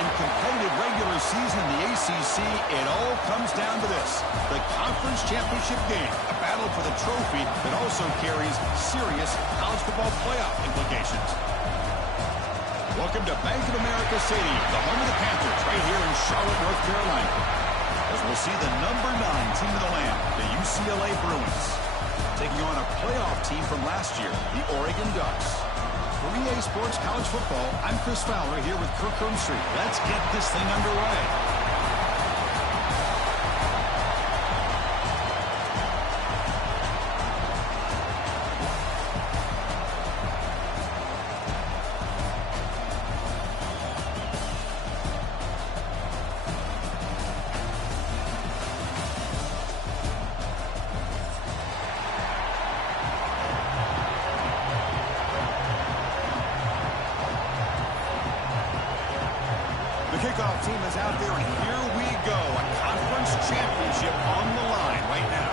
and competitive regular season in the ACC, it all comes down to this: the conference championship game, a battle for the trophy that also carries serious college football playoff implications. Welcome to Bank of America Stadium, the home of the Panthers, right here in Charlotte, North Carolina, as we'll see the number 9 team in the land, the UCLA Bruins, taking on a playoff team from last year, the Oregon Ducks. For EA Sports College Football, I'm Chris Fowler here with Kirk Herbstreit. Let's get this thing underway. Kickoff team is out there, and here we go. A conference championship on the line right now.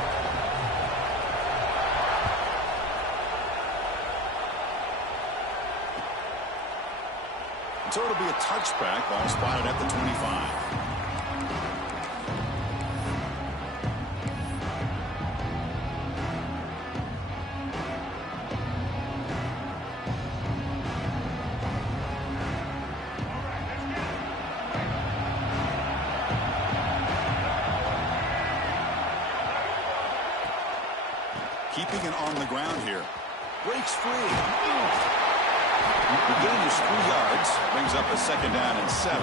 So it'll be a touchback. Ball spotted at the 25. Keeping it on the ground here. Breaks free. The gain is 3 yards. Brings up a 2nd down and 7.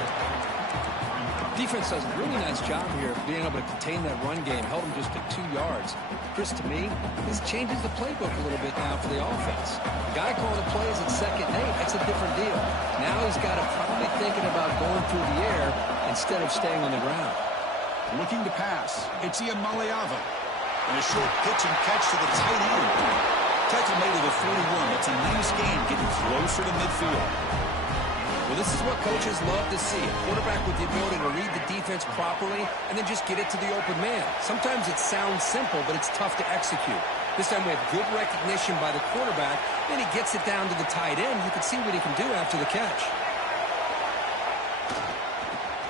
Defense does a really nice job here of being able to contain that run game. Held them just to 2 yards. Chris, to me, this changes the playbook a little bit now for the offense. The guy calling the plays at 2nd and 8, that's a different deal. Now he's got to probably thinking about going through the air instead of staying on the ground. Looking to pass. It's Iamaleava. And a short pitch and catch to the tight end. Tackle made at the 41. It's a nice game, getting closer to midfield. Well, this is what coaches love to see. A quarterback with the ability to read the defense properly and then just get it to the open man. Sometimes it sounds simple, but it's tough to execute. This time we have good recognition by the quarterback. Then he gets it down to the tight end. You can see what he can do after the catch.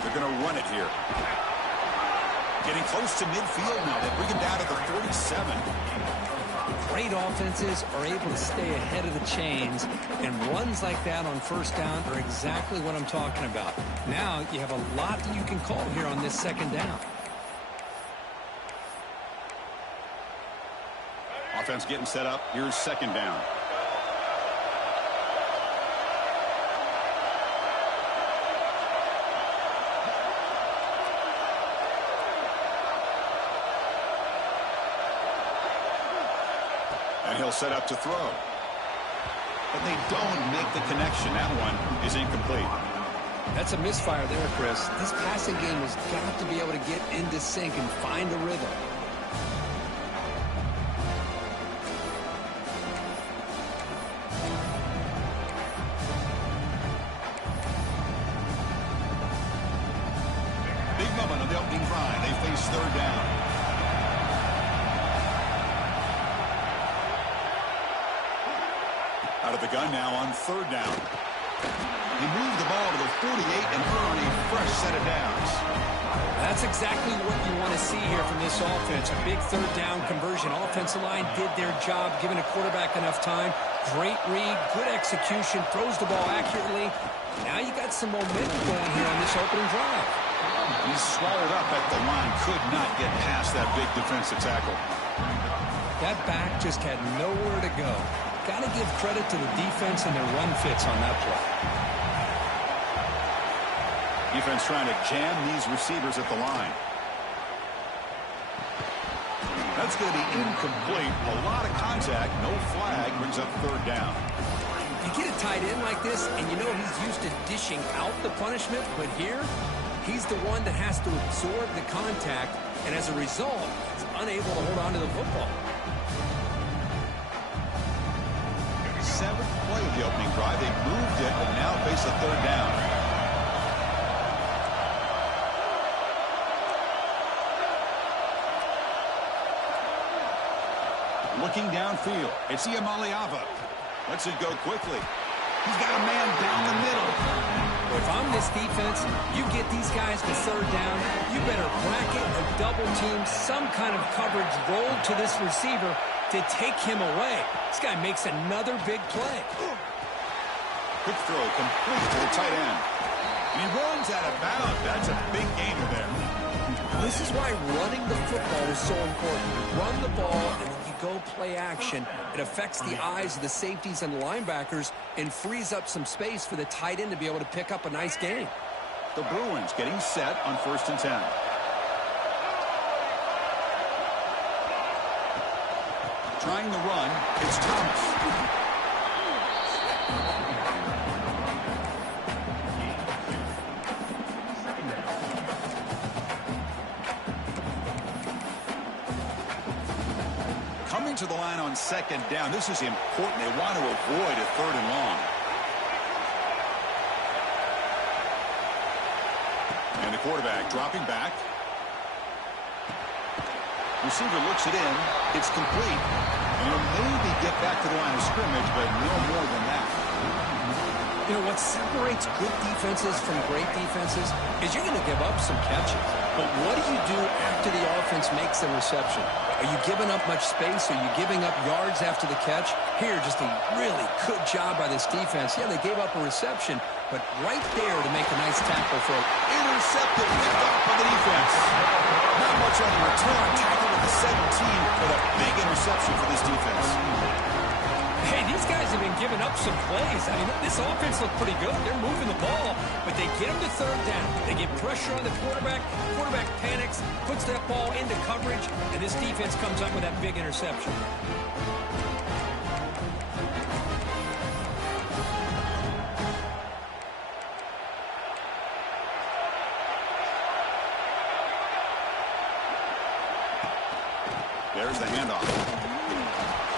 They're going to run it here. Getting close to midfield now. They bring him down to the 47. Great offenses are able to stay ahead of the chains, and runs like that on 1st down are exactly what I'm talking about. Now you have a lot that you can call here on this 2nd down. Offense getting set up. Here's 2nd down. And he'll set up to throw. But they don't make the connection. That one is incomplete. That's a misfire there, Chris. This passing game has got to be able to get into sync and find a rhythm. Big moment on the opening drive. They face 3rd down. Out of the gun now on 3rd down. He moved the ball to the 48 and earned a fresh set of downs. That's exactly what you want to see here from this offense. A big 3rd down conversion. Offensive line did their job, giving a quarterback enough time. Great read, good execution, throws the ball accurately. Now you got some momentum going here on this opening drive. He's swallowed up at the line. Could not get past that big defensive tackle. That back just had nowhere to go. Got to give credit to the defense and their run fits on that play. Defense trying to jam these receivers at the line. That's going to be incomplete. A lot of contact. No flag. Brings up 3rd down. You get a tight end like this, and you know he's used to dishing out the punishment, but here, he's the one that has to absorb the contact, and as a result, he's unable to hold on to the football. 7th play of the opening drive. They moved it, but now face a 3rd down. Looking downfield. It's Iamaleava. Lets it go quickly. He's got a man down the middle. If I'm this defense, you get these guys to third down, you better bracket or double team some kind of coverage roll to this receiver to take him away. This guy makes another big play. Quick throw complete to the tight end. And he runs out of bounds. That's a big gainer there. This is why running the football is so important. You run the ball and then you go play action. It affects the eyes of the safeties and linebackers and frees up some space for the tight end to be able to pick up a nice gain. The Bruins getting set on 1st and 10. Trying the run, it's Thomas. Coming to the line on 2nd down. This is important. They want to avoid a 3rd and long. And the quarterback dropping back. Receiver looks it in. It's complete. And he'll maybe get back to the line of scrimmage, but no more than that. You know, what separates good defenses from great defenses is you're going to give up some catches. But what do you do after the offense makes the reception? Are you giving up much space? Are you giving up yards after the catch? Here, just a really good job by this defense. Yeah, they gave up a reception, but right there to make a nice tackle for it. Intercepted, picked off by the defense. Not much on the return. Tackle with the 17, but a big interception for this defense. Hey, these guys have been giving up some plays. I mean, this offense looked pretty good. They're moving the ball, but they get them to 3rd down. They get pressure on the quarterback. Quarterback panics, puts that ball into coverage, and this defense comes up with that big interception. There's the handoff.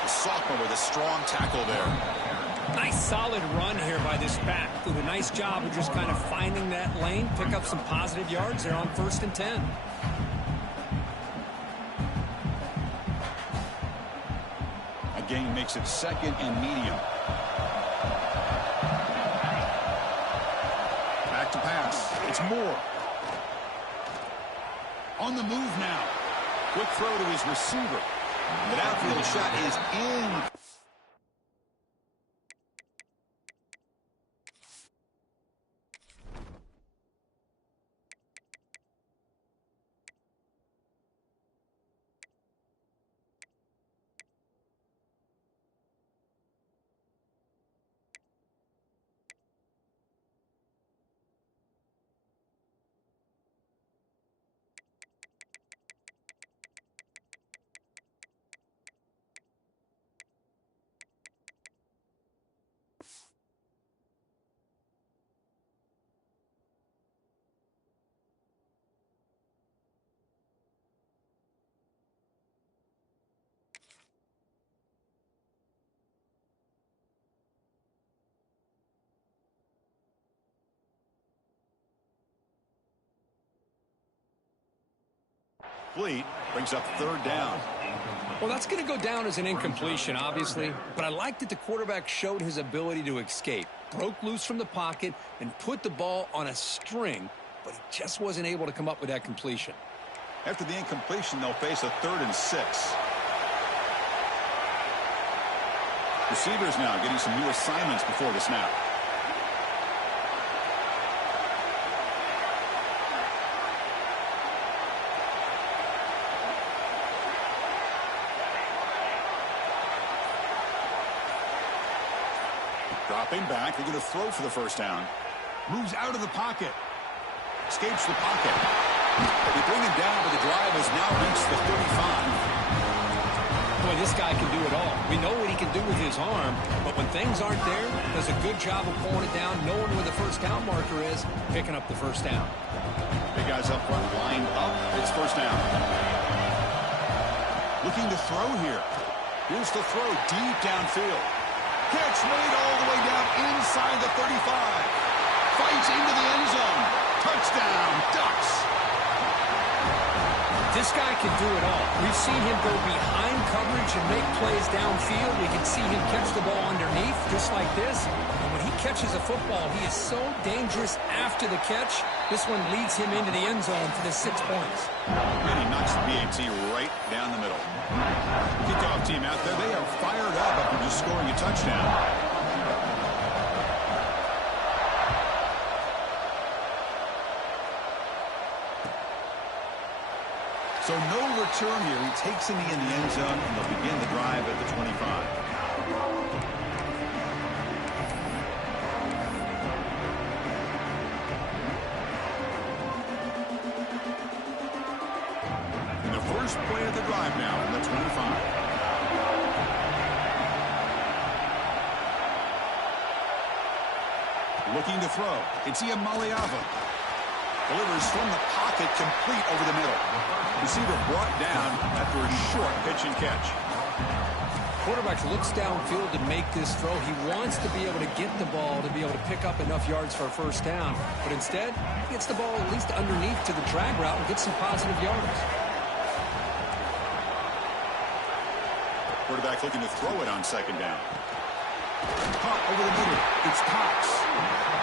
The sophomore with a strong tackle there. Nice solid run here by this back. Did a nice job of just kind of finding that lane, pick up some positive yards there on 1st and 10. Again, makes it 2nd and medium. Back to pass. It's Moore. On the move now. Quick throw to his receiver. The outfield shot is in. Complete, brings up 3rd down. Well, that's going to go down as an incompletion, obviously, but I like that the quarterback showed his ability to escape, broke loose from the pocket, and put the ball on a string, but he just wasn't able to come up with that completion. After the incompletion, they'll face a 3rd and 6. Receivers now getting some new assignments before the snap. Dropping back, they're going to throw for the 1st down. Moves out of the pocket. Escapes the pocket. They bring him down, but the drive has now reached the 35. Boy, this guy can do it all. We know what he can do with his arm, but when things aren't there, does a good job of pulling it down, knowing where the 1st down marker is, picking up the 1st down. Big guys up front, lined up. It's 1st down. Looking to throw here. Here's the throw deep downfield. Catch made all the way down inside the 35. Fights into the end zone. Touchdown, Ducks. This guy can do it all. We've seen him go behind coverage and make plays downfield. We can see him catch the ball underneath, just like this. And when he catches a football, he is so dangerous after the catch. This one leads him into the end zone for the 6 points. And he knocks the BAT right down the middle. Kickoff team out there, they are fired up after just scoring a touchdown. So no return here. He takes him in the end zone, and they'll begin the drive at the 25. And the first play of the drive now on the 25. Looking to throw. It's Iamaleava. Delivers from the pocket, complete over the middle. Receiver brought down after a short pitch and catch. Quarterback looks downfield to make this throw. He wants to be able to get the ball to be able to pick up enough yards for a first down. But instead, he gets the ball at least underneath to the drag route and gets some positive yards. Quarterback looking to throw it on second down. Caught over the middle. It's Cox.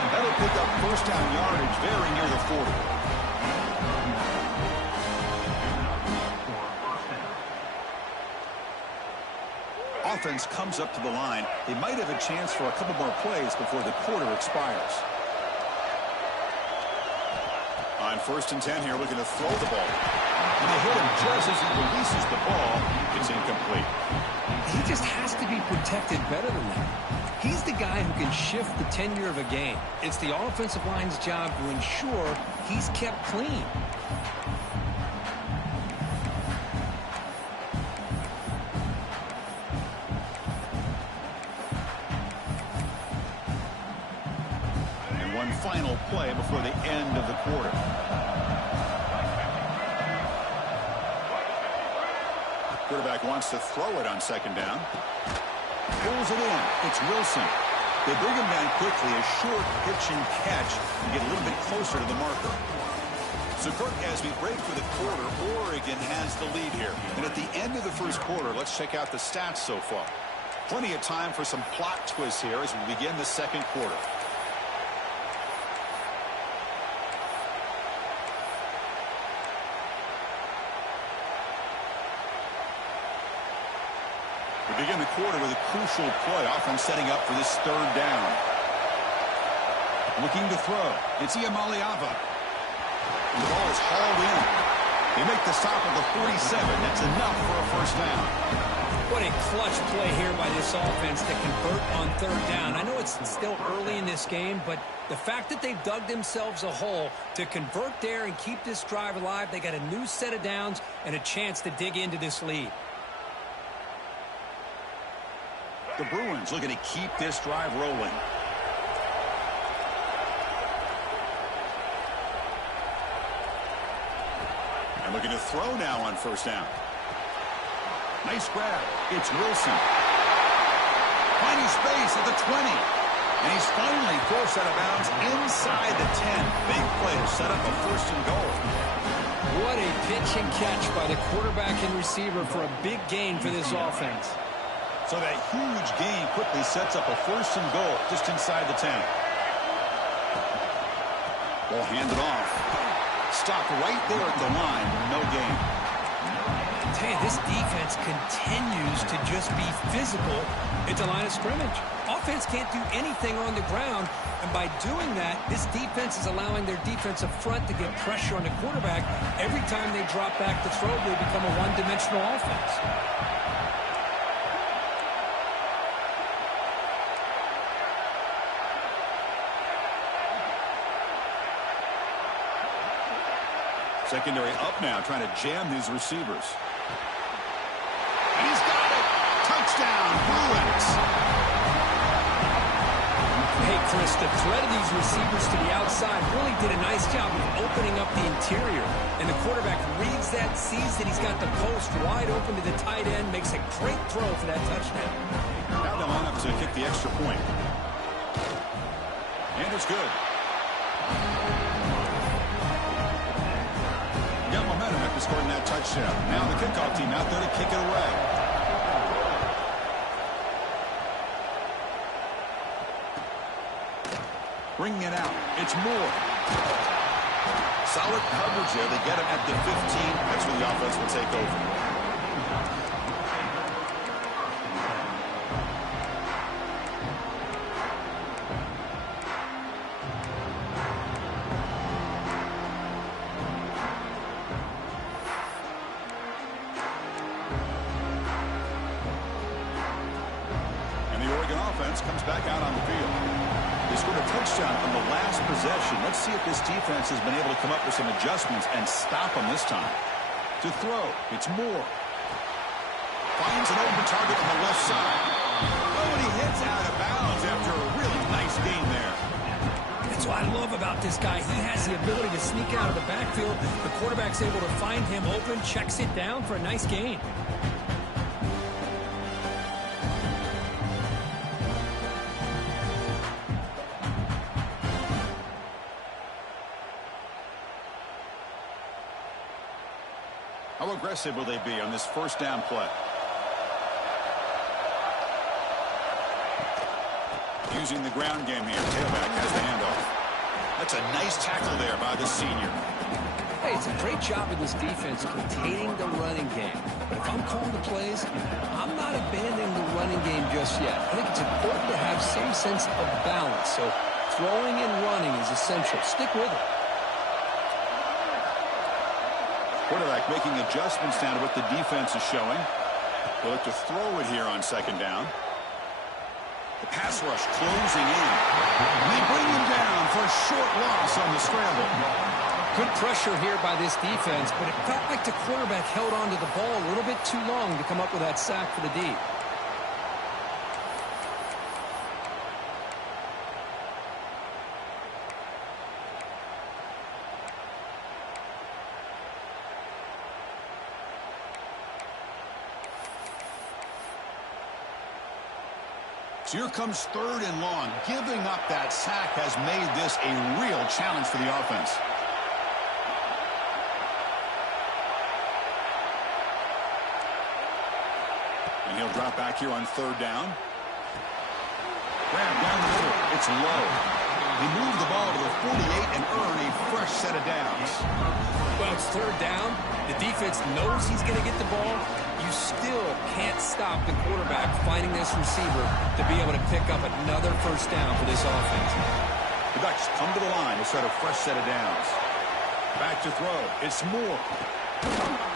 And that'll pick up first down yardage very near the 40. Offense comes up to the line. They might have a chance for a couple more plays before the quarter expires. On 1st and 10 here, looking to throw the ball. And they hit him just as he releases the ball. It's incomplete. He just has to be protected better than that. He's the guy who can shift the tenure of a game. It's the offensive line's job to ensure he's kept clean. And one final play before the end of the quarter. Quarterback wants to throw it on second down. Pulls it in. It's Wilson. They bring him down quickly. A short pitch and catch to get a little bit closer to the marker. So, Kirk, as we break for the quarter, Oregon has the lead here. And at the end of the first quarter, let's check out the stats so far. Plenty of time for some plot twists here as we begin the second quarter. We begin the quarter with a crucial play, offense setting up for this third down. Looking to throw. It's Iamaleava. And the ball is hauled in. They make the stop at the 47. That's enough for a first down. What a clutch play here by this offense to convert on third down. I know it's still early in this game, but the fact that they've dug themselves a hole to convert there and keep this drive alive, they got a new set of downs and a chance to dig into this lead. The Bruins looking to keep this drive rolling. And looking to throw now on first down. Nice grab. It's Wilson. Finding space at the 20. And he's finally forced out of bounds inside the 10. Big play to set up a first and goal. What a pitch and catch by the quarterback and receiver for a big gain for this offense. So that huge gain quickly sets up a first and goal just inside the 10. Ball handed off. Stopped right there at the line. No gain. I tell you, this defense continues to just be physical at the line of scrimmage. Offense can't do anything on the ground, and by doing that, this defense is allowing their defensive front to get pressure on the quarterback. Every time they drop back to throw, they become a one-dimensional offense. Secondary up now, trying to jam these receivers. And he's got it! Touchdown, Bruins! Hey, Chris, the threat of these receivers to the outside really did a nice job of opening up the interior. And the quarterback reads that, sees that he's got the post wide open to the tight end, makes a great throw for that touchdown. Now they'll line up to kick the extra point. And it's good. Got momentum momentum after scoring that touchdown. Now the kickoff team out there to kick it away. Bringing it out. It's Moore. Solid coverage there. They get him at the 15. That's where the offense will take over. Comes back out on the field. They scored a touchdown on the last possession. Let's see if this defense has been able to come up with some adjustments and stop them this time. To throw, it's Moore. Finds an open target on the left side. Oh, and he hits out of bounds after a really nice game there. That's what I love about this guy. He has the ability to sneak out of the backfield. The quarterback's able to find him open, checks it down for a nice gain. How aggressive will they be on this first down play? Using the ground game here. Tailback has the handoff. That's a nice tackle there by the senior. Hey, it's a great job of this defense containing the running game. But if I'm calling the plays, I'm not abandoning the running game just yet. I think it's important to have some sense of balance. So throwing and running is essential. Stick with it. Quarterback making adjustments down to what the defense is showing. They'll look to throw it here on second down. The pass rush closing in. And they bring him down for a short loss on the scramble. Good pressure here by this defense, but it felt like the quarterback held on to the ball a little bit too long to come up with that sack for the D. So here comes third and long. Giving up that sack has made this a real challenge for the offense. And he'll drop back here on third down. Grab down the middle. It's low. He moved the ball to the 48 and earn a fresh set of downs. Well, it's third down. The defense knows he's going to get the ball. You still can't stop the quarterback finding this receiver to be able to pick up another first down for this offense. The Ducks come to the line to set a fresh set of downs. Back to throw. It's Moore.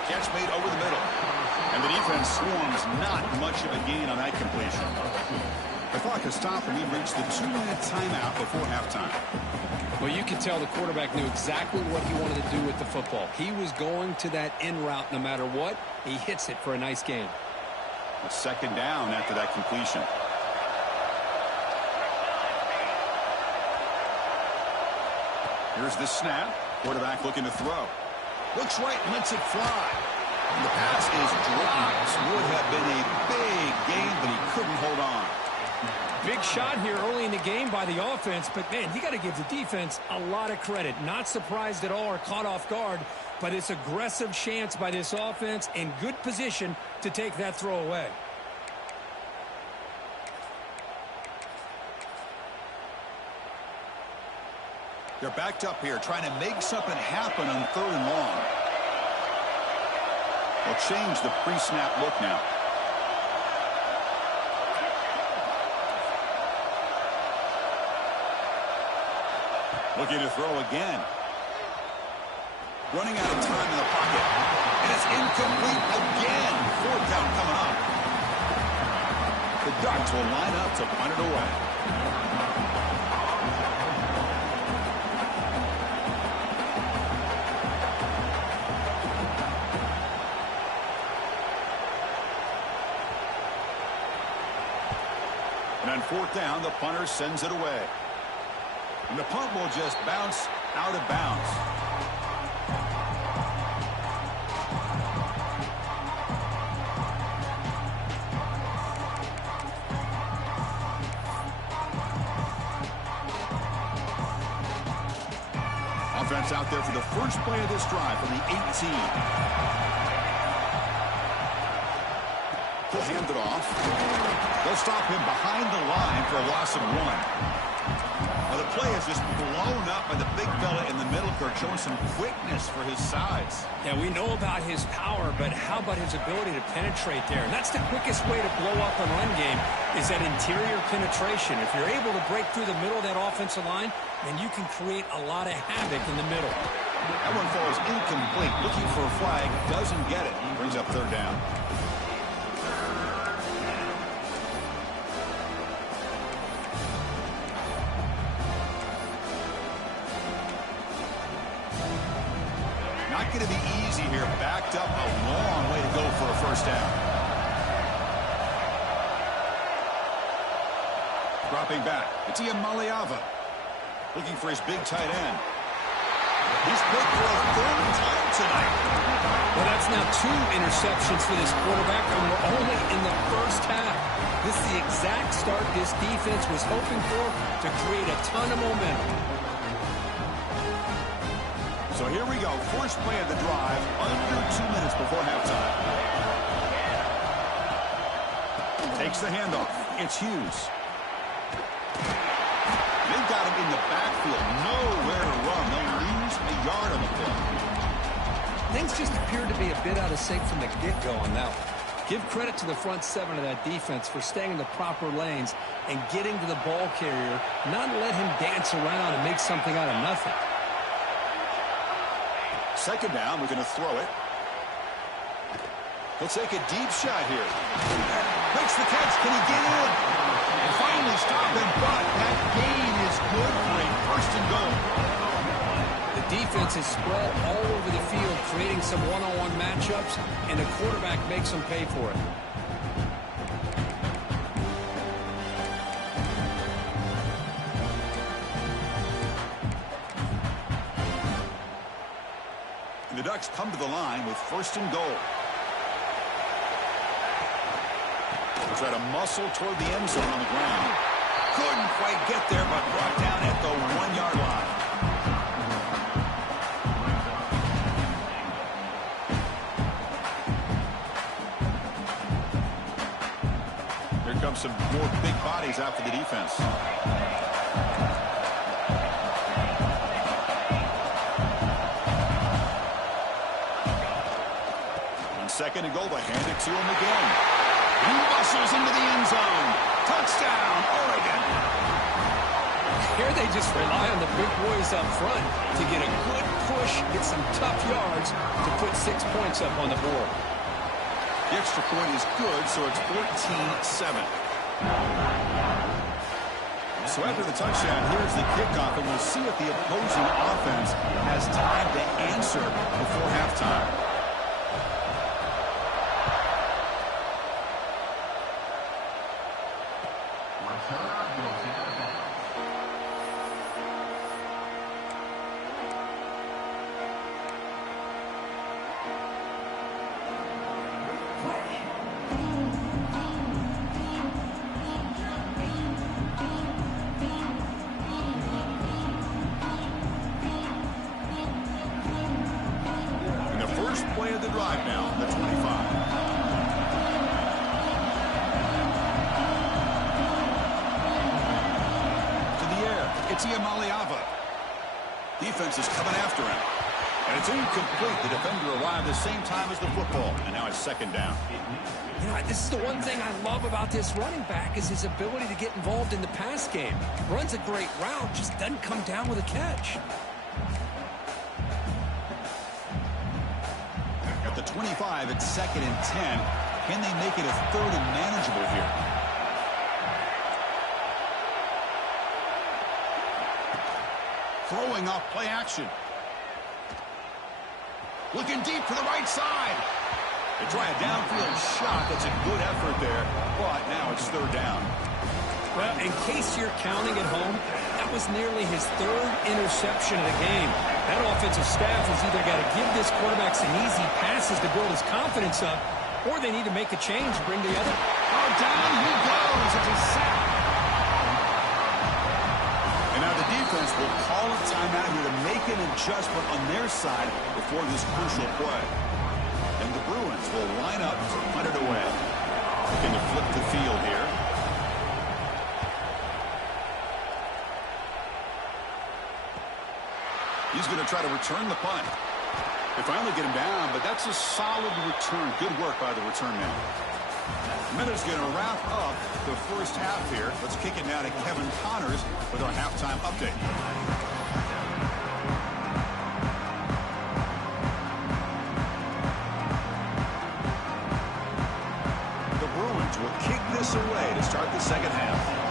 Catch made over the middle. And the defense swarms not much of a gain on that completion. The clock has stopped, and we've reached the 2-minute timeout before halftime. Well, you can tell the quarterback knew exactly what he wanted to do with the football. He was going to that in route no matter what. He hits it for a nice gain. A second down after that completion. Here's the snap. Quarterback looking to throw. Looks right and lets it fly. And the pass is dropped. Would have been a big gain, but he couldn't hold on. Big shot here early in the game by the offense, but, man, you got to give the defense a lot of credit. Not surprised at all or caught off guard, but it's aggressive chance by this offense in good position to take that throw away. They're backed up here trying to make something happen on third and long. They'll change the pre-snap look now. Looking to throw again. Running out of time in the pocket. And it's incomplete again. Fourth down coming up. The Ducks will line up to punt it away. And on fourth down, the punter sends it away. And the punt will just bounce out of bounds. Offense offense out there for the first play of this drive from the 18. He'll hand it off. They'll stop him behind the line for a loss of 1. Well, the play is just blown up by the big fella in the middle, Kirk, showing some quickness for his size. Yeah, we know about his power, but how about his ability to penetrate there? And that's the quickest way to blow up a run game, is that interior penetration. If you're able to break through the middle of that offensive line, then you can create a lot of havoc in the middle. That one falls incomplete. Looking for a flag, doesn't get it. Brings up third down. Not going to be easy here. Backed up a long way to go for a first down. Dropping back. It's Maliava. Looking for his big tight end. He's picked for a third time tonight. Well, that's now 2 interceptions for this quarterback, and we're only in the first half. This is the exact start this defense was hoping for to create a ton of momentum. So here we go. First play of the drive, under 2 minutes before halftime. Takes the handoff. It's Hughes. They've got him in the backfield. Nowhere to run. They'll lose a yard on the play. Things just appeared to be a bit out of sync from the get-go on that one. Give credit to the front 7 of that defense for staying in the proper lanes and getting to the ball carrier, not let him dance around and make something out of nothing. Second down, we're going to throw it. He'll take a deep shot here. Makes the catch. Can he get in? And finally stop him, but that gain is good for a first and goal. The defense is spread all over the field, creating some one-on-one matchups, and the quarterback makes them pay for it. The Ducks come to the line with first and goal. They'll try to muscle toward the end zone on the ground. Couldn't quite get there, but brought down at the 1-yard line. Here comes some more big bodies out for the defense. Second and goal, they hand it to him again. He muscles into the end zone. Touchdown, Oregon. Here they just rely on the big boys up front to get a good push, get some tough yards to put 6 points up on the board. The extra point is good, so it's 14-7. So after the touchdown, here's the kickoff, and we'll see if the opposing offense has time to answer before halftime. Play of the drive now, the 25. To the air, it's Maliava. Defense is coming after him. And it's incomplete. The defender arrived the same time as the football. And now it's second down. You know, this is the one thing I love about this running back is his ability to get involved in the pass game. Runs a great route, just doesn't come down with a catch. At the 25, it's second and 10. Can they make it a third and manageable here? Throwing off play action. Looking deep for the right side. They try a downfield shot. That's a good effort there, but now it's third down. Well, in case you're counting at home, that was nearly his third interception of the game. That offensive staff has either got to give this quarterback some easy passes to build his confidence up, or they need to make a change, bring the other. Oh, down he goes. It's a sack. And now the defense will call a timeout here to make an adjustment on their side before this crucial play. And the Bruins will line up to punt it away. Looking to flip the field here. He's going to try to return the punt. They finally get him down, but that's a solid return. Good work by the return man. Minute's going to wrap up the first half here. Let's kick it now to Kevin Connors with our halftime update. The Bruins will kick this away to start the second half.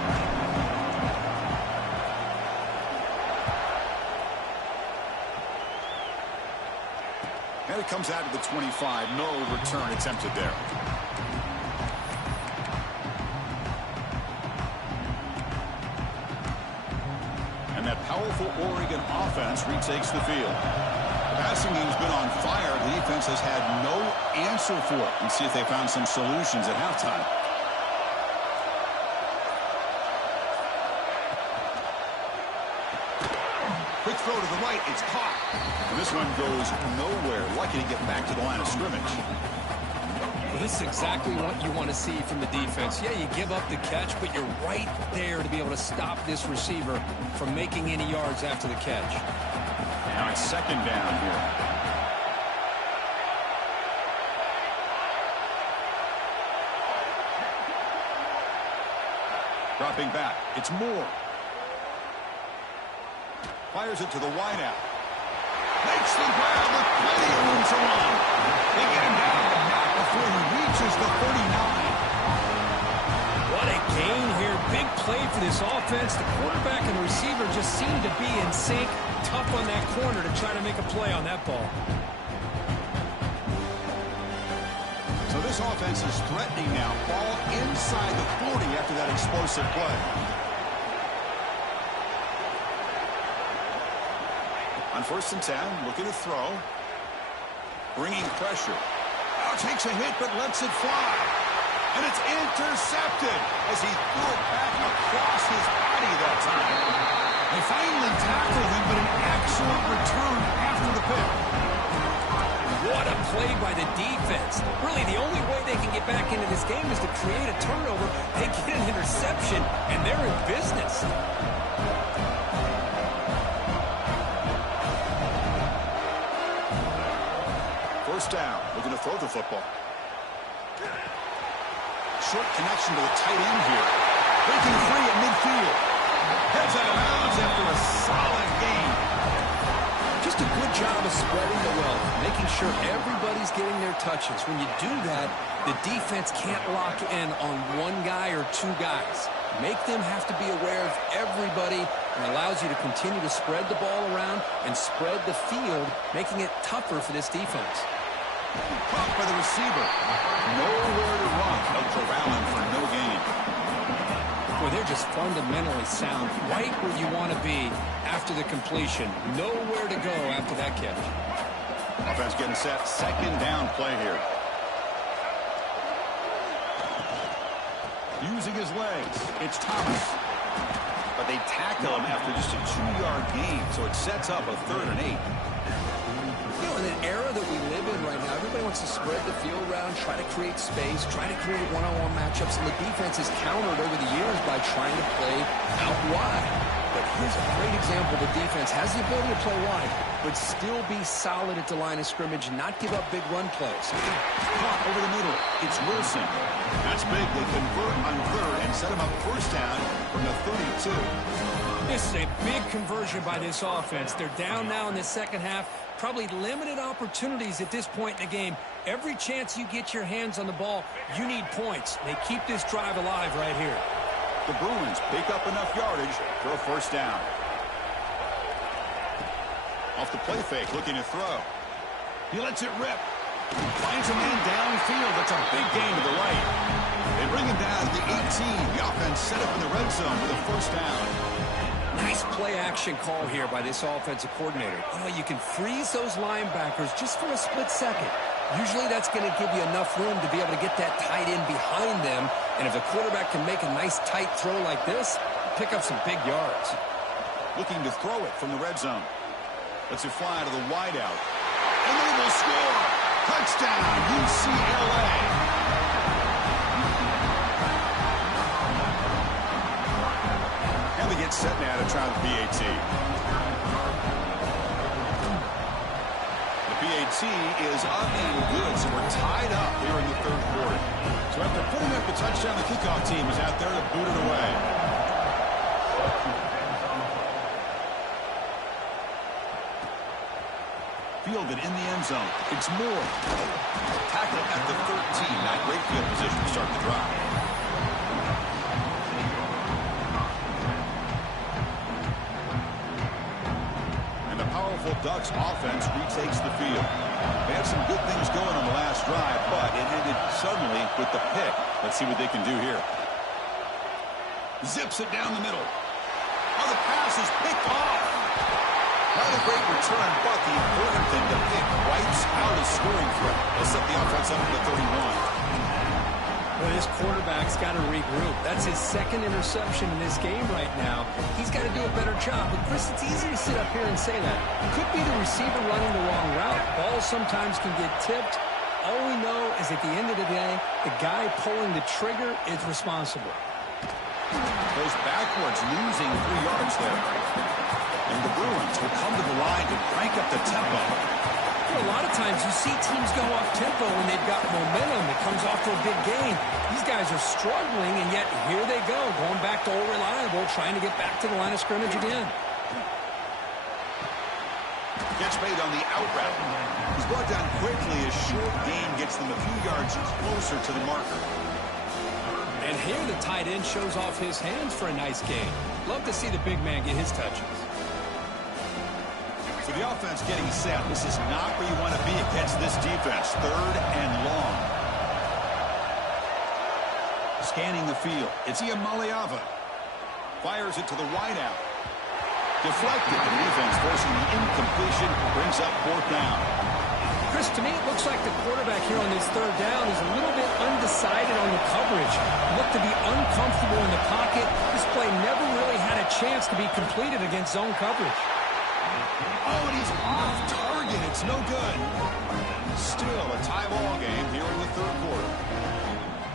And it comes out to the 25. No return attempted there. And that powerful Oregon offense retakes the field. The passing game's been on fire. The defense has had no answer for it. Let's see if they found some solutions at halftime. Quick throw to the right. It's caught. And this one goes nowhere. Lucky to get back to the line of scrimmage. Well, this is exactly what you want to see from the defense. Yeah, you give up the catch, but you're right there to be able to stop this receiver from making any yards after the catch. Now it's second down here. Dropping back. It's Moore. Fires it to the wideout. Makes the grab with plenty of room to run. They get him down, but not before he reaches the 39. What a gain here. Big play for this offense. The quarterback and the receiver just seem to be in sync. Tough on that corner to try to make a play on that ball. So this offense is threatening now. Ball inside the 40 after that explosive play. On 1st and 10, looking to throw. Bringing pressure. Now takes a hit, but lets it fly. And it's intercepted as he threw it back across his body that time. They finally tackled him, but an excellent return after the pick. What a play by the defense. Really, the only way they can get back into this game is to create a turnover. They get an interception, and they're in business. First down, looking to throw the football. Short connection to the tight end here. Breaking free at midfield. Heads out of bounds after a solid gain. Just a good job of spreading the wealth, making sure everybody's getting their touches. When you do that, the defense can't lock in on one guy or two guys. Make them have to be aware of everybody, and allows you to continue to spread the ball around and spread the field, making it tougher for this defense. Caught by the receiver. Nowhere to run. They'll corral him for no gain. Well, they're just fundamentally sound, right where you want to be after the completion. Nowhere to go after that catch. Offense getting set. Second down play here. Using his legs. It's Thomas. But they tackle him after just a 2-yard gain, so it sets up a 3rd and 8. You know, in an era that we live in right now, everybody wants to spread the field around, try to create space, try to create one-on-one matchups, and the defense has countered over the years by trying to play out wide. But here's a great example. The defense has the ability to play wide, but still be solid at the line of scrimmage and not give up big run plays. Caught over the middle. It's Wilson. That's big. They convert on 3rd and set him up first down from the 32. This is a big conversion by this offense. They're down now in the second half. Probably limited opportunities at this point in the game. Every chance you get your hands on the ball, you need points. They keep this drive alive right here. The Bruins pick up enough yardage for a first down. Off the play fake, looking to throw. He lets it rip. Finds a man downfield. That's a big gain to the right. They bring him down to the 18. The offense set up in the red zone with a first down. Nice play-action call here by this offensive coordinator. You know, you can freeze those linebackers just for a split second. Usually that's going to give you enough room to be able to get that tight end behind them. And if the quarterback can make a nice tight throw like this, pick up some big yards. Looking to throw it from the red zone. Let's it fly to the wideout. And they will score. Touchdown, UCLA. And they get set now to try the PAT. The PAT is up and good, so we're tied up here in the third quarter. So after putting up the touchdown, the kickoff team is out there to boot it away. Fielded in the end zone. It's Moore. Tackle at the 13. Not great field position to start the drive. And the powerful Ducks offense retakes the field. They had some good things going on the last drive, but it ended suddenly with the pick. Let's see what they can do here. Zips it down the middle. Oh, the pass is picked off. Not a great return, but the important thing, the pick wipes out a scoring threat. They'll set the offense up to the 31. Well, this quarterback's got to regroup. That's his second interception in this game right now. He's got to do a better job. But, Chris, it's easy to sit up here and say that. It could be the receiver running the wrong route. Balls sometimes can get tipped. All we know is at the end of the day, the guy pulling the trigger is responsible. Goes backwards, losing 3 yards there. And the Bruins will come to the line to crank up the tempo. A lot of times you see teams go off tempo when they've got momentum. It comes off to a big gain. These guys are struggling, and yet here they go, going back to old reliable, trying to get back to the line of scrimmage again. Gets made on the out route. He's brought down quickly. A short gain gets them a few yards closer to the marker. And here the tight end shows off his hands for a nice gain. Love to see the big man get his touches. So the offense getting set. This is not where you want to be against this defense. 3rd and long. Scanning the field. It's Iamaleava. Fires it to the wideout. Deflected. The defense forcing the incompletion. Brings up 4th down. Chris, to me, it looks like the quarterback here on this 3rd down is a little bit undecided on the coverage. Looked to be uncomfortable in the pocket. This play never really had a chance to be completed against zone coverage. Oh, and he's off target. It's no good. Still a tie ball game here in the 3rd quarter.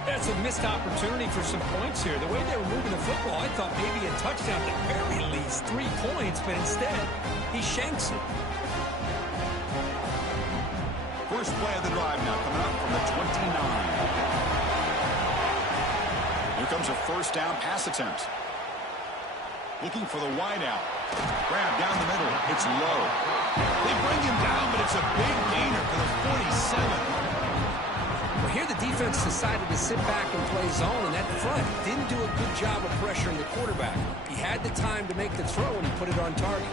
That's a missed opportunity for some points here. The way they were moving the football, I thought maybe a touchdown at the very least 3 points, but instead, he shanks it. First play of the drive now coming up from the 29. Here comes a 1st down pass attempt. Looking for the wideout. Grab down the middle. It's low. They bring him down, but it's a big gainer for the 47. Well, here the defense decided to sit back and play zone, and that front didn't do a good job of pressuring the quarterback. He had the time to make the throw, and he put it on target.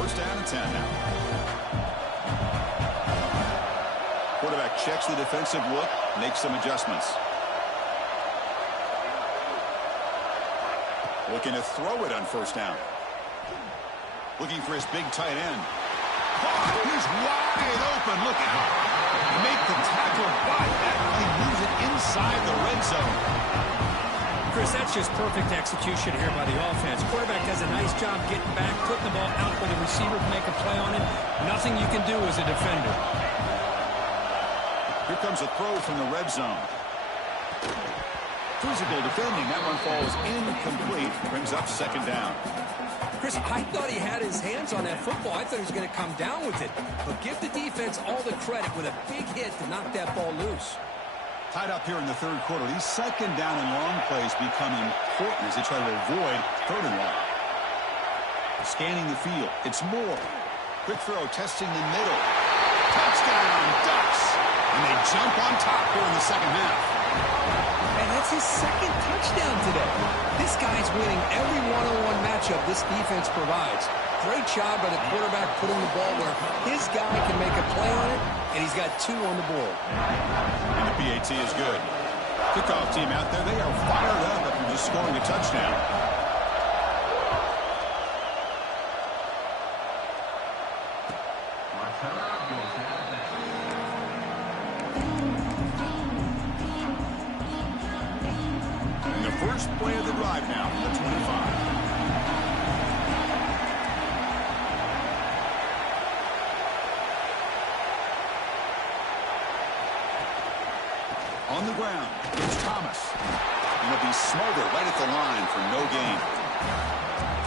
1st down and 10 now. Quarterback checks the defensive look, makes some adjustments. Looking to throw it on 1st down. Looking for his big tight end. Oh, he's wide open. Look out. Make the tackle, but that might lose it inside the red zone. Chris, that's just perfect execution here by the offense. Quarterback does a nice job getting back, putting the ball out where the receiver can make a play on it. Nothing you can do as a defender. Here comes a throw from the red zone. Physical defending. That one falls incomplete. Brings up 2nd down. Chris, I thought he had his hands on that football. I thought he was going to come down with it. But give the defense all the credit with a big hit to knock that ball loose. Tied up here in the 3rd quarter. These 2nd down and long plays become important as they try to avoid 3rd and long. Scanning the field. It's Moore. Quick throw, testing the middle. Touchdown, Ducks! And they jump on top here in the 2nd half. And that's his 2nd touchdown today. This guy's winning every one-on-one matchup this defense provides. Great job by the quarterback putting the ball where his guy can make a play on it, and he's got 2 on the board. And the PAT is good. Kickoff team out there, they are fired up after just scoring a touchdown. And the first play of the drive now, the 25. ground. It's Thomas. And he'll be smothered right at the line for no gain.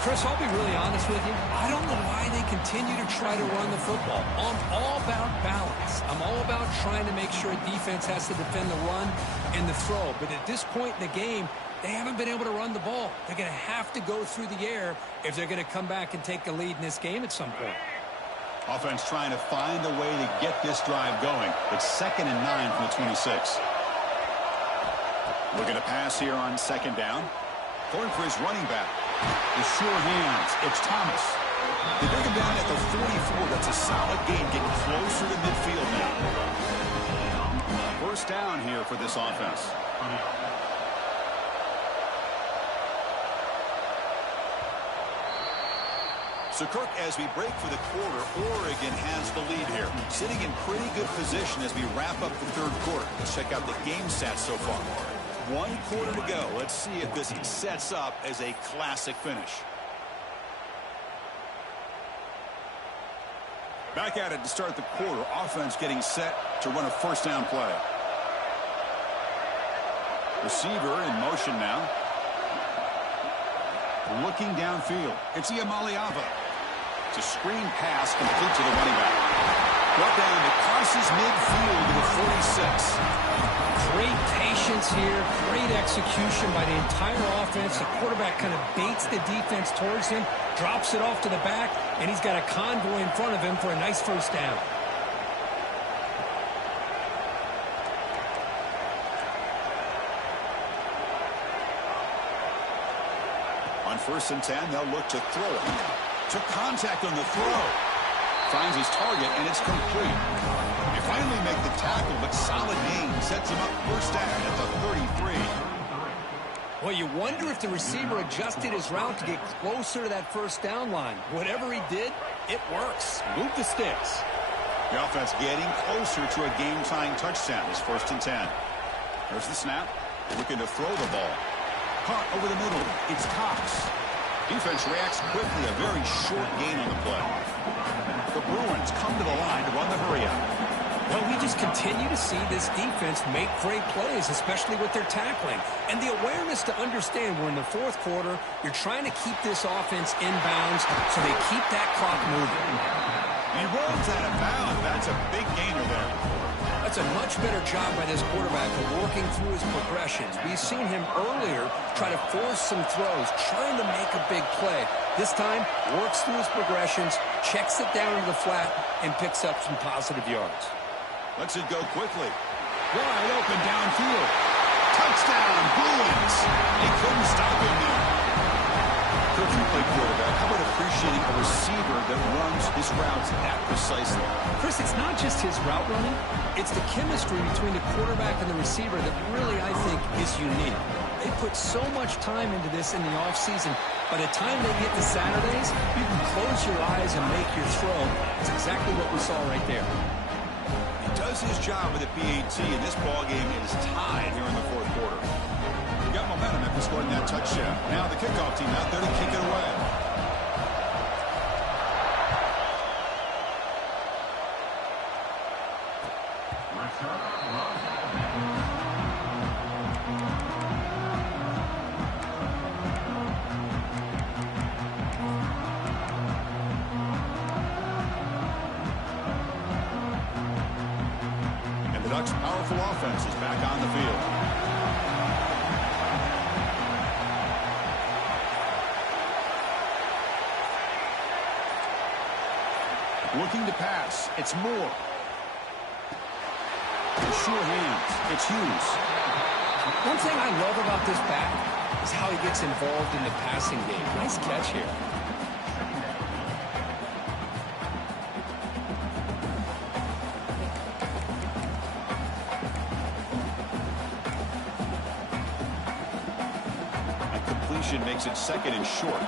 Chris, I'll be really honest with you. I don't know why they continue to try to run the football. I'm all about balance. I'm all about trying to make sure defense has to defend the run and the throw. But at this point in the game, they haven't been able to run the ball. They're going to have to go through the air if they're going to come back and take the lead in this game at some point. Offense trying to find a way to get this drive going. It's 2nd and 9 from the 26. Looking to pass here on 2nd down. Going for his running back. With sure hands, it's Thomas. They bring him down at the 44. That's a solid gain, getting closer to midfield now. First down here for this offense. So, Kirk, as we break for the quarter, Oregon has the lead here. Sitting in pretty good position as we wrap up the 3rd quarter. Let's check out the game stats so far. 1 quarter to go. Let's see if this sets up as a classic finish. Back at it to start the quarter. Offense getting set to run a first down play. Receiver in motion now. Looking downfield. It's Iamaleava. It's a screen pass complete to the running back. Brought down to crosses midfield to the 46. Great patience here, great execution by the entire offense. The quarterback kind of baits the defense towards him, drops it off to the back, and he's got a convoy in front of him for a nice first down. On 1st and 10, they'll look to throw it. Took contact on the throw. Finds his target, and it's complete. They finally make the tackle, but solid gain sets him up first down at the 33. Well, you wonder if the receiver adjusted his route to get closer to that first down line. Whatever he did, it works. Move the sticks. The offense getting closer to a game-tying touchdown. It's 1st and 10. There's the snap. Looking to throw the ball. Caught over the middle. It's Cox. Defense reacts quickly. A very short gain on the play. The Bruins come to the line to run the hurry-out. Well, we just continue to see this defense make great plays, especially with their tackling. And the awareness to understand we're in the 4th quarter, you're trying to keep this offense in bounds so they keep that clock moving. He rolls out of bounds. That's a big gainer there. That's a much better job by this quarterback of working through his progressions. We've seen him earlier try to force some throws, trying to make a big play. This time, works through his progressions, checks it down to the flat, and picks up some positive yards. Lets it go quickly. Wide open downfield. Touchdown, Bruins. They couldn't stop him there. Coach, you play quarterback. How about appreciating a receiver that runs his routes that precisely? Chris, it's not just his route running. It's the chemistry between the quarterback and the receiver that really, I think, is unique. They put so much time into this in the offseason. By the time they get to Saturdays, you can close your eyes and make your throw. It's exactly what we saw right there. He does his job with the PAT, and this ball game is tied here in the 4th quarter. We got momentum after scoring that touchdown. Now the kickoff team out there to kick it away. And the Ducks' powerful offense is back on the field. Looking to pass. It's Moore. Sure hands. It's Hughes. One thing I love about this back is how he gets involved in the passing game. Nice catch here. That completion makes it 2nd and short.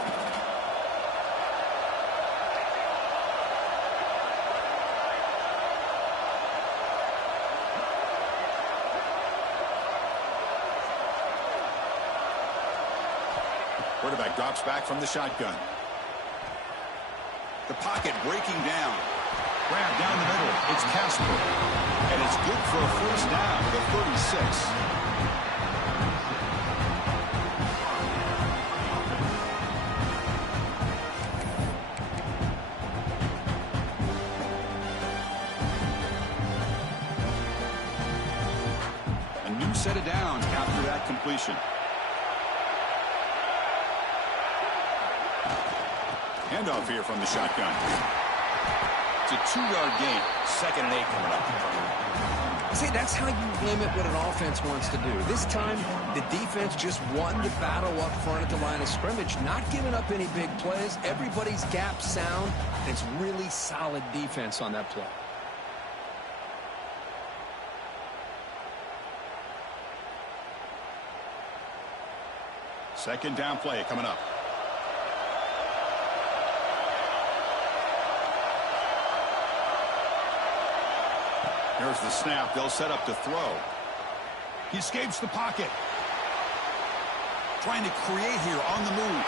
Quarterback drops back from the shotgun. The pocket breaking down. Grab down the middle. It's Casper. And it's good for a first down to the 36. A new set of downs after that completion. Handoff here from the shotgun. It's a 2-yard gain. 2nd and 8 coming up. See, that's how you limit what an offense wants to do. This time, the defense just won the battle up front at the line of scrimmage, not giving up any big plays. Everybody's gap sound. It's really solid defense on that play. Second down play coming up. Here's the snap. They'll set up to throw. He escapes the pocket. Trying to create here on the move.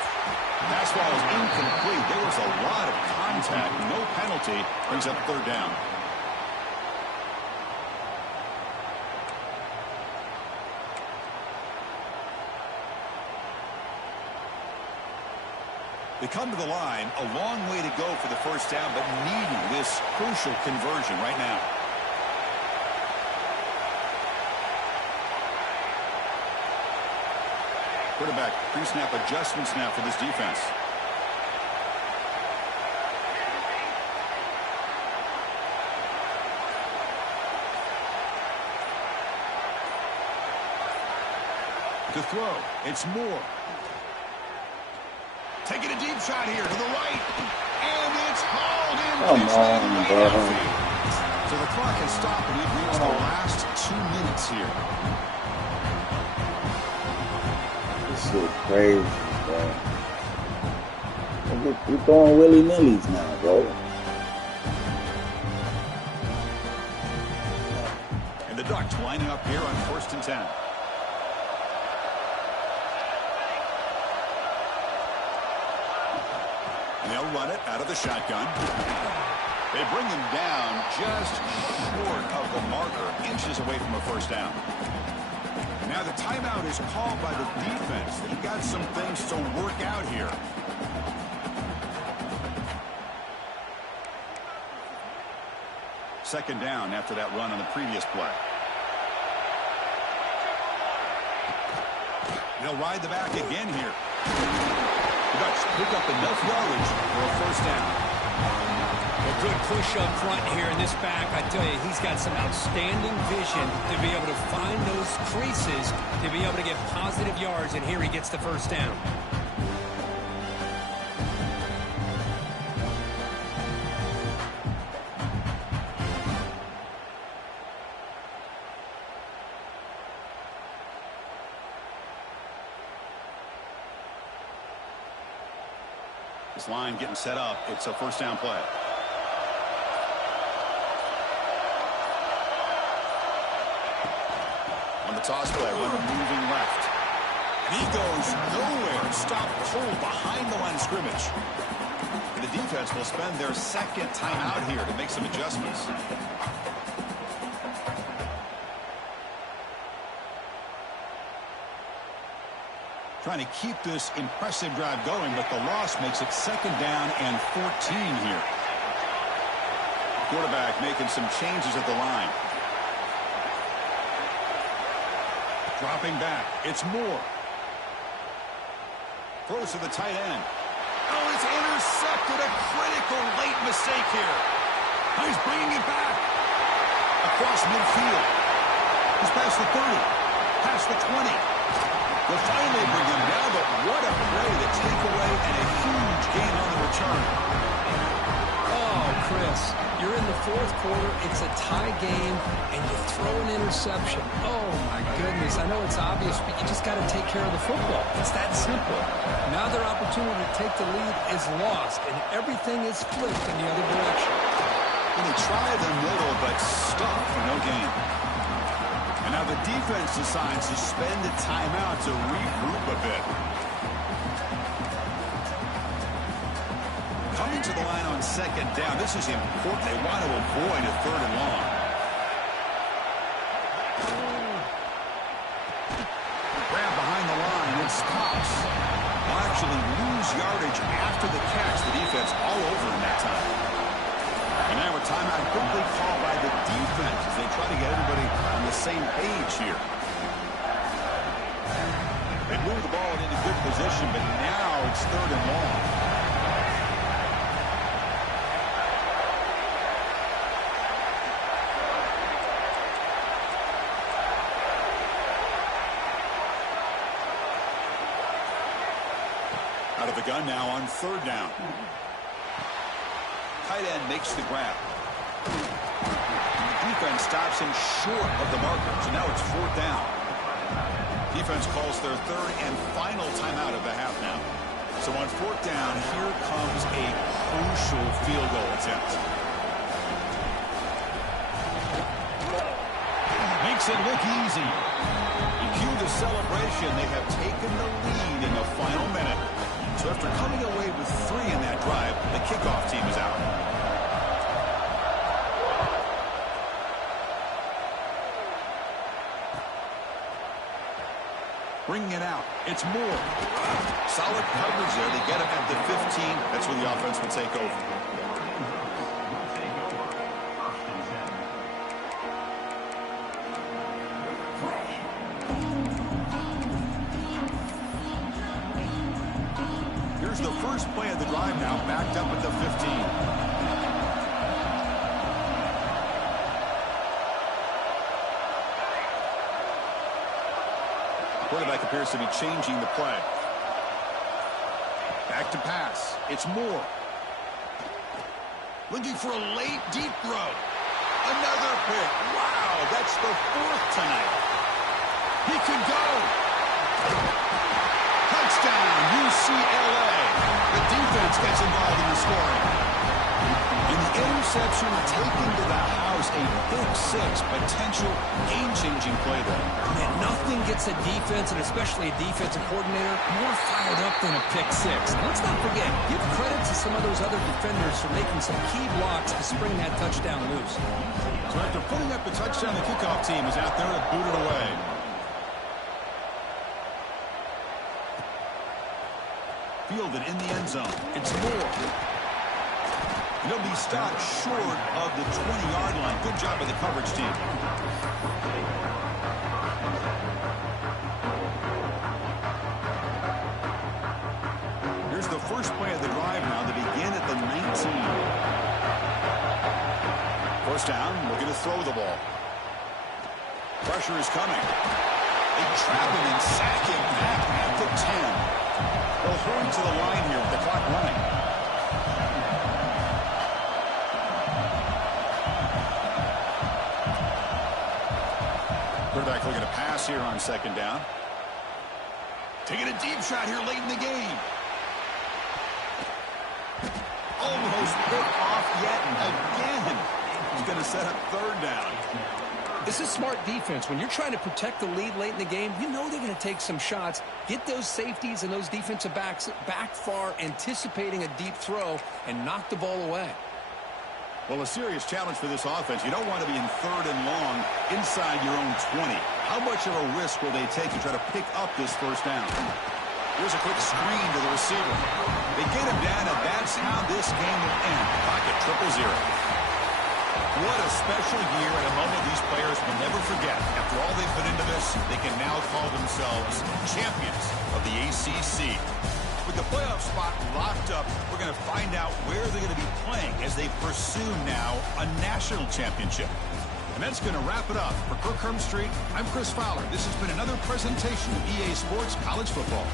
Pass ball is incomplete. There was a lot of contact. No penalty. Brings up 3rd down. They come to the line. A long way to go for the first down, but needing this crucial conversion right now. Quarterback pre-snap adjustments now for this defense. To throw, it's Moore. Taking a deep shot here to the right. And it's hauled in. Come on, bro. So the clock has stopped, and we've reached the last 2 minutes here. This is crazy, bro. We're throwing willy-nillys now, bro. And the Ducks lining up here on 1st and 10. And they'll run it out of the shotgun. They bring him down just short of the marker, inches away from a first down. Now the timeout is called by the defense. They've got some things to work out here. Second down after that run on the previous play. They'll ride the back again here. The Ducks pick up enough yardage for a first down. A good push up front here in this back. I tell you, he's got some outstanding vision to be able to find those creases, to be able to get positive yards, and here he gets the first down. This line getting set up. It's a first down play. On the toss play, runner moving left. And he goes nowhere. Stopped cold behind the line of scrimmage. And the defense will spend their second timeout here to make some adjustments. Trying to keep this impressive drive going, but the loss makes it second down and 14 here. Quarterback making some changes at the line. Dropping back. It's Moore. Throws to the tight end. Oh, it's intercepted. A critical late mistake here. Oh, he's bringing it back. Across midfield. He's past the 30. Past the 20. They'll finally bring him down, but what a play to take away and a huge gain on the return. Oh, Chris, you're in the 4th quarter. It's a tie game, and you throw an interception. Oh, my goodness. I know it's obvious, but you just got to take care of the football. It's that simple. Now their opportunity to take the lead is lost, and everything is flipped in the other direction. And they try the middle, but stuck for no gain. And now the defense decides to spend a timeout to regroup a bit. Coming to the line on second down. This is important. They want to avoid a 3rd and long. blocks. They'll actually lose yardage after the catch. The defense all over in that time. And now a timeout quickly called by the defense as they try to get everybody on the same page here. They move the ball into good position, but now it's 3rd and long. Out of the gun now on 3rd down. Tight end makes the grab. The defense stops him short of the marker, so now it's 4th down. Defense calls their 3rd and final timeout of the half now. So on 4th down, here comes a crucial field goal attempt. Makes it look easy. And cue the celebration. They have taken the lead in the final minute. So after coming away with 3 in that drive, the kickoff team is out. Bringing it out. It's Moore. Solid coverage there. They get him at the 15. That's where the offense will take over. Here's the first play of the drive now, backed up at the 15. Quarterback appears to be changing the play. Back to pass. It's Moore. Looking for a late, deep throw. Another pick. Wow, that's the 4th tonight. He could go. Touchdown, UCLA. The defense gets involved in the scoring. And the interception taken to the house, a big 6, potential game-changing play there. Man, nothing gets a defense, and especially a defensive coordinator, more fired up than a pick 6. Now, let's not forget, give credit to some of those other defenders for making some key blocks to spring that touchdown loose. So after putting up the touchdown, the kickoff team is out there to boot it away. Fielded in the end zone. It's Moore. He'll be stopped short of the 20-yard line. Good job by the coverage team. Here's the first play of the drive now. They begin at the 19. First down, looking to throw the ball. Pressure is coming. They trap him and sack him back at the 10. They'll hurry to the line here with the clock running. Quarterback looking to pass here on 2nd down. Taking a deep shot here late in the game. Almost picked off yet again. He's going to set up 3rd down. This is smart defense. When you're trying to protect the lead late in the game, you know they're going to take some shots, get those safeties and those defensive backs back far, anticipating a deep throw, and knock the ball away. Well, a serious challenge for this offense. You don't want to be in 3rd and long inside your own 20. How much of a risk will they take to try to pick up this first down? Here's a quick screen to the receiver. They get him down, and that's how this game will end. Pocket 0-0. What a special year and a moment these players will never forget. After all they've put into this, they can now call themselves champions of the ACC. With the playoff spot locked up, we're going to find out where they're going to be playing as they pursue now a national championship. And that's going to wrap it up. For Kirk Herbstreit, I'm Chris Fowler. This has been another presentation of EA Sports College Football.